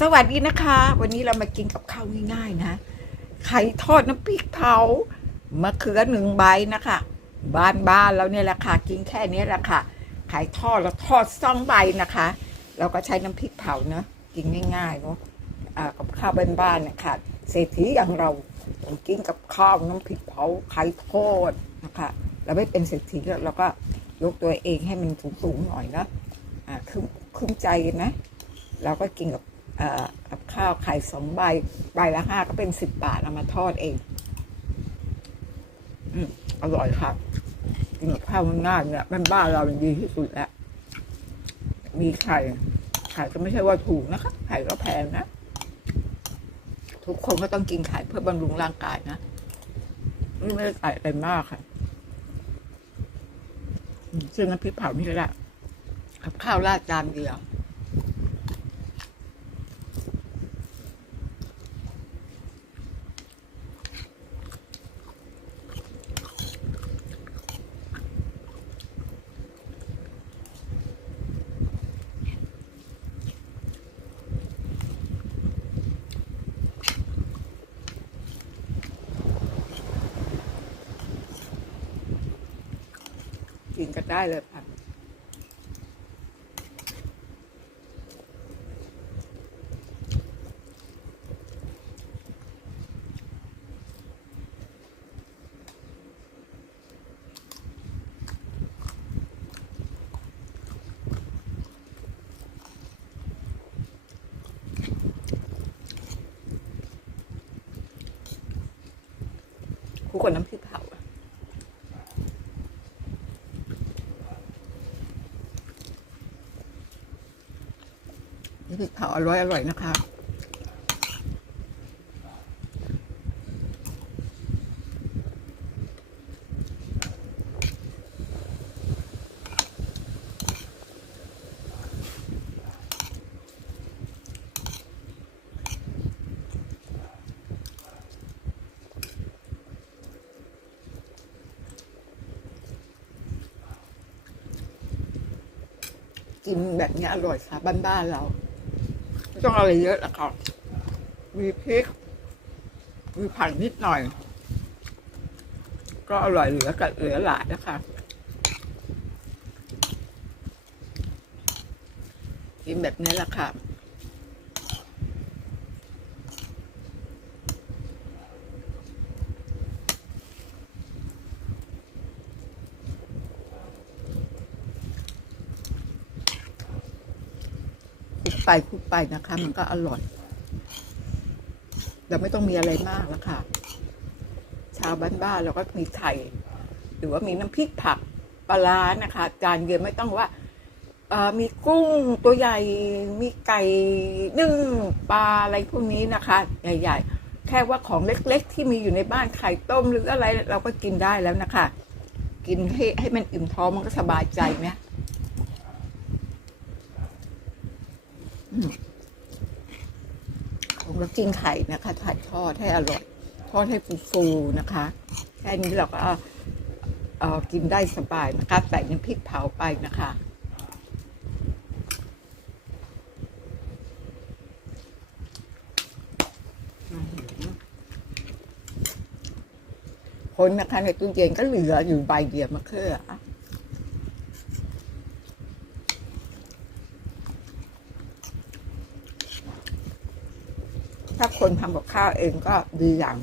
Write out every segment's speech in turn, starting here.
สวัสดีนะคะ วันนี้เรามากินกับข้าวง่ายๆนะ ไข่ทอดน้ำพริกเผามะเขือหนึ่งใบนะคะ บ้านบ้านๆเราเนี่ยแหละค่ะ กินแค่นี้แหละค่ะ ไข่ทอดแล้วทอดสองใบนะคะ เราก็ใช้น้ำพริกเผาเนอะกินง่ายๆเนาะกับข้าวบ้านๆนะคะเศรษฐีอย่างเราต้องกินกับข้าวน้ำพริกเผาไข่ทอดนะคะ เราไม่เป็นเศรษฐีแล้วเราก็ยกตัวเองให้มันสูงๆหน่อยนะอ่าขึ้นใจนะเราก็กินกับ กับข้าวไข่สองใบ ใบละห้าก็เป็นสิบบาทเอามาทอดเอง อืมอร่อยค่ะกินกับข้าวง่ายๆเนี่ยบ้านบ้านเรามันดีที่สุดแล้ว มีไข่ ไข่ก็ไม่ใช่ว่าถูกนะคะ ไข่ก็แพงนะ ทุกคนก็ต้องกินไข่เพื่อบำรุงร่างกายนะนี่ไม่ได้ใส่อะไรมากค่ะซึ่งน้ำพริกเผานี่ก็ได้กับข้าวราดจานเดียว กินกันได้เลยค่ะคู่กับน้ำพริกเผา อร่อยอร่อยนะคะกินแบบนี้อร่อยค่ะบ้านๆเรา ต้องอะไรเยอะแล้วค่ะมีพริก มีผักนิดหน่อย ก็อร่อยเหลือกับเหลือหลายนะคะกินแบบนี้แหละค่ะ ไปคลุกไปนะคะ มันก็อร่อยเราไม่ต้องมีอะไรมากแล้วค่ะ ชาวบ้านๆเราก็มีไข่หรือว่ามีน้ำพริกผักปลานะคะ จานเดียวไม่ต้องว่ามีกุ้งตัวใหญ่ มีไก่นึ่งปลาอะไรพวกนี้นะคะ ใหญ่ ๆ แค่ว่าของเล็กๆ ที่มีอยู่ในบ้านไข่ต้มหรืออะไรเราก็กินได้แล้วนะคะ กินให้ให้มันอิ่มท้องมันก็สบายใจไหม ผมก็กินไข่นะคะถ่ายทอดให้อร่อยทอดให้ฟูๆนะคะ แค่นี้เราก็เออกินได้สบายนะคะใส่น้ำพริกเผาไปนะคะคนนะคะในตู้เย็นก็เหลืออยู่ใบเดียวมะเขือ คนทำกับข้าวเองก็ดีอย่าง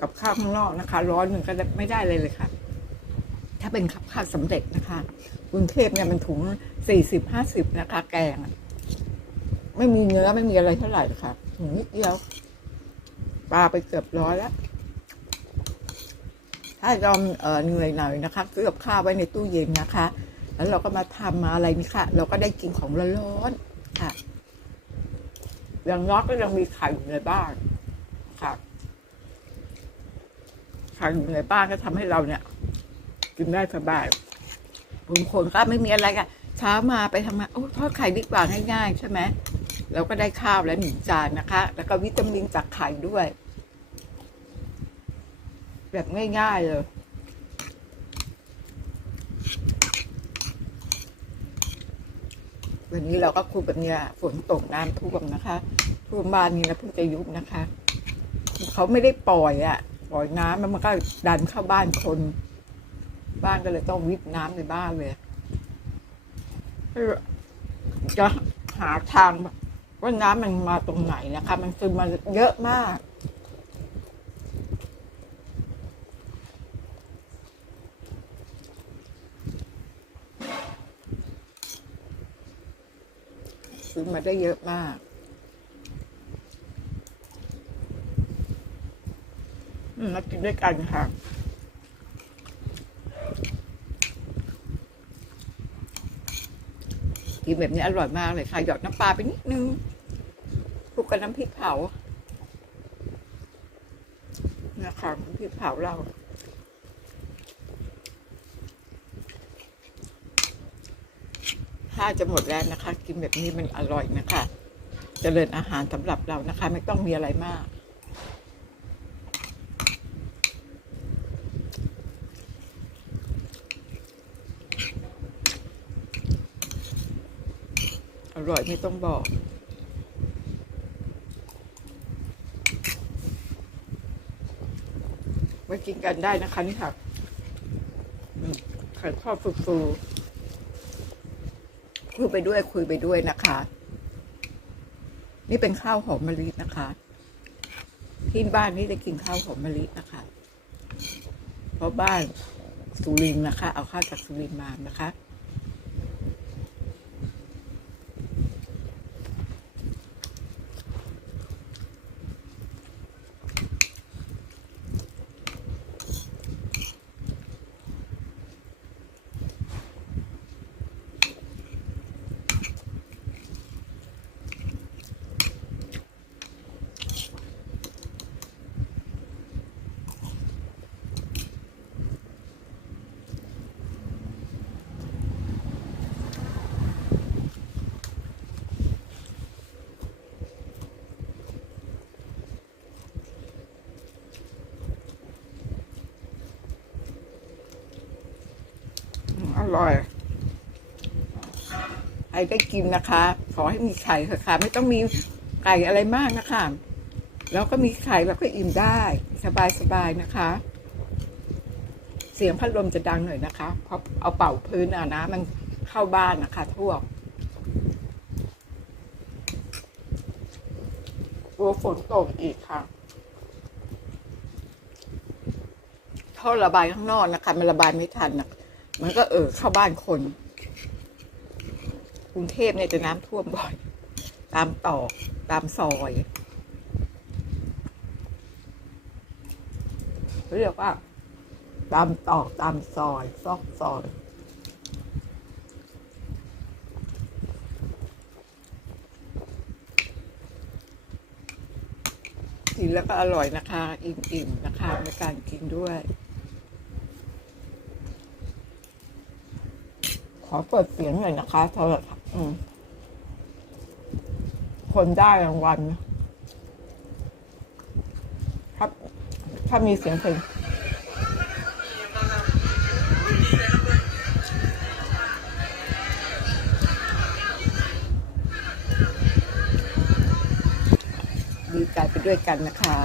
กับข้าวข้างนอกนะคะ ร้อนหนึ่งก็ไม่ได้เลยเลยค่ะ ถ้าเป็นกับข้าวสำเร็จนะคะกรุงเทพเนี่ยมันถุงสี่สิบห้าสิบนะคะ แกงไม่มีเนื้อไม่มีอะไรเท่าไหร่ค่ะถุงนิดเดียวปลาไปเกือบร้อยแล้ว ถ้ายอมเอ่อเหนื่อยหน่อยนะคะซื้อกับข้าวไว้ในตู้เย็นนะคะ แล้วเราก็มาทำมาอะไรนี่ค่ะ เราก็ได้กินของร้อนๆค่ะ อย่างน้อยก็ยังมีไข่อยู่ในบ้านค่ะไข่อยู่ในบ้านก็ทำให้เราเนี่ย กินได้สบายบางคนก็ไม่มีอะไรกันเช้ามาไปทำงานโอ้ทอดไข่ดีกว่าง่ายๆใช่ไหมเราก็ได้ข้าวแล้วหนึ่งจานนะคะ แล้วก็วิตามินจากไข่ด้วย แบบง่ายๆเลย วันนี้เราก็คุยแบบเนี้ยฝนตกน้ำท่วมนะคะท่วมบ้านนี้นะเพิ่งจะยุบนะคะ เขาไม่ได้ปล่อยอะปล่อยน้ำแล้วมันก็ดันเข้าบ้านคน บ้านก็เลยต้องวิทน้ำในบ้านเลยจะหาทางว่าน้ำมันมาตรงไหนนะคะ มันซึมมาเยอะมาก ซื้อมาได้เยอะมากอืมมากินด้วยกันค่ะกินแบบนี้อร่อยมากเลยค่ะ หยอดน้ำปลาไปนิดนึงคลุกกับน้ำพริกเผานี่ยค่ะน้ำพริกเผาเรา ถ้าจะหมดแล้วนะคะ กินแบบนี้มันอร่อยนะคะจเจริญอาหารสำหรับเรานะคะ ไม่ต้องมีอะไรมาก อร่อยไม่ต้องบอกไว้กินกันได้นะคะนี่ค่ะไข่ทอดฟูๆ คุยไปด้วยคุยไปด้วยนะคะ นี่เป็นข้าวหอมมะลินะคะที่บ้านนี่จะกินข้าวหอมมะลินะคะ เพราะบ้านสุรินนะคะ เอาข้าวจากสุรินมานะคะ ร่อยใครได้กินนะคะ ขอให้มีไข่เถอะค่ะไม่ต้องมีไก่อะไรมากนะคะ แล้วก็มีไข่แล้วก็อิ่มได้ สบายๆนะคะ เสียงพัดลมจะดังหน่อยนะคะเพราะเอาเป่าพื้นอะนะ มันเข้าบ้านนะคะทั่วกลัวฝนตกอีกค่ะท่อระบายข้างนอกนะคะ มันระบายไม่ทันนะคะ มันก็เออเข้าบ้านคน กรุงเทพเนี่ยจะน้ำท่วมบ่อย ตามตอกตามซอยเรียกว่า ตามตอกตามซอยซอกซอยกินแล้วก็อร่อยนะคะ อิ่มๆนะคะในการกินด้วย ขอเปิดเสียงหน่อยนะคะโทรศัพท์อืมคนได้รางวัลถ้าถ้ามีเสียงเพลงดีใจไปด้วยกันนะคะ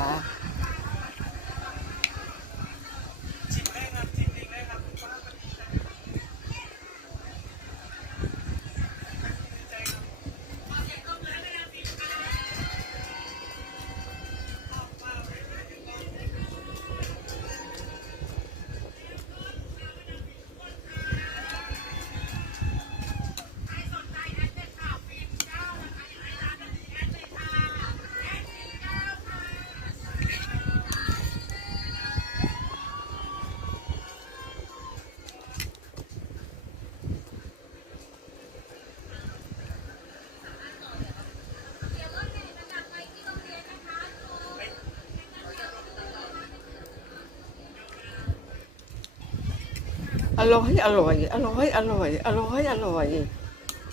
ร่อยอร่อยอร่อยอร่อยอร่อยอร่อย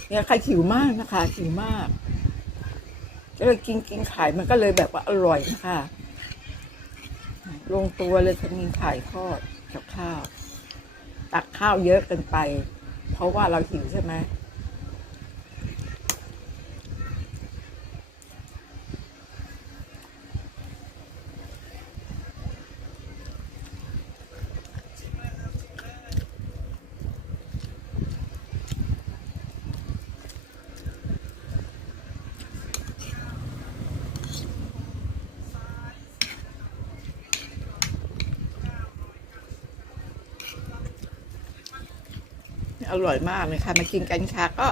เนี่ยใครหิวมากนะคะหิวมากก็เลยกินกินไข่มันก็เลยแบบว่าอร่อยนะคะลงตัวเลยค่ะมีไข่ทอดกับข้าว ตักข้าวเยอะเกินไป เพราะว่าเราหิวใช่ไหม อร่อยมากเลยค่ะ มากินกันค่ะก็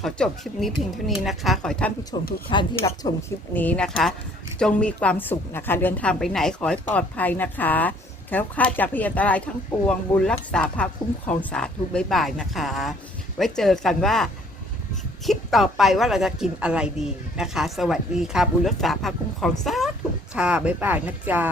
ขอจบคลิปนี้เพียงเท่านี้นะคะ ขอให้ท่านผู้ชมทุกท่านที่รับชมคลิปนี้นะคะ จงมีความสุขนะคะ เดินทางไปไหนขอให้ปลอดภัยนะคะแคล้วคลาดจากพยานตรายทั้งปวง บุญรักษาภาคุ้มครองสาธุบ๊ายบายนะคะ ไว้เจอกันว่าคลิปต่อไปว่าเราจะกินอะไรดีนะคะ สวัสดีค่ะ บุญรักษาภาคุ้มครองสาธุค่ะบ๊ายบายนะจ๊ะ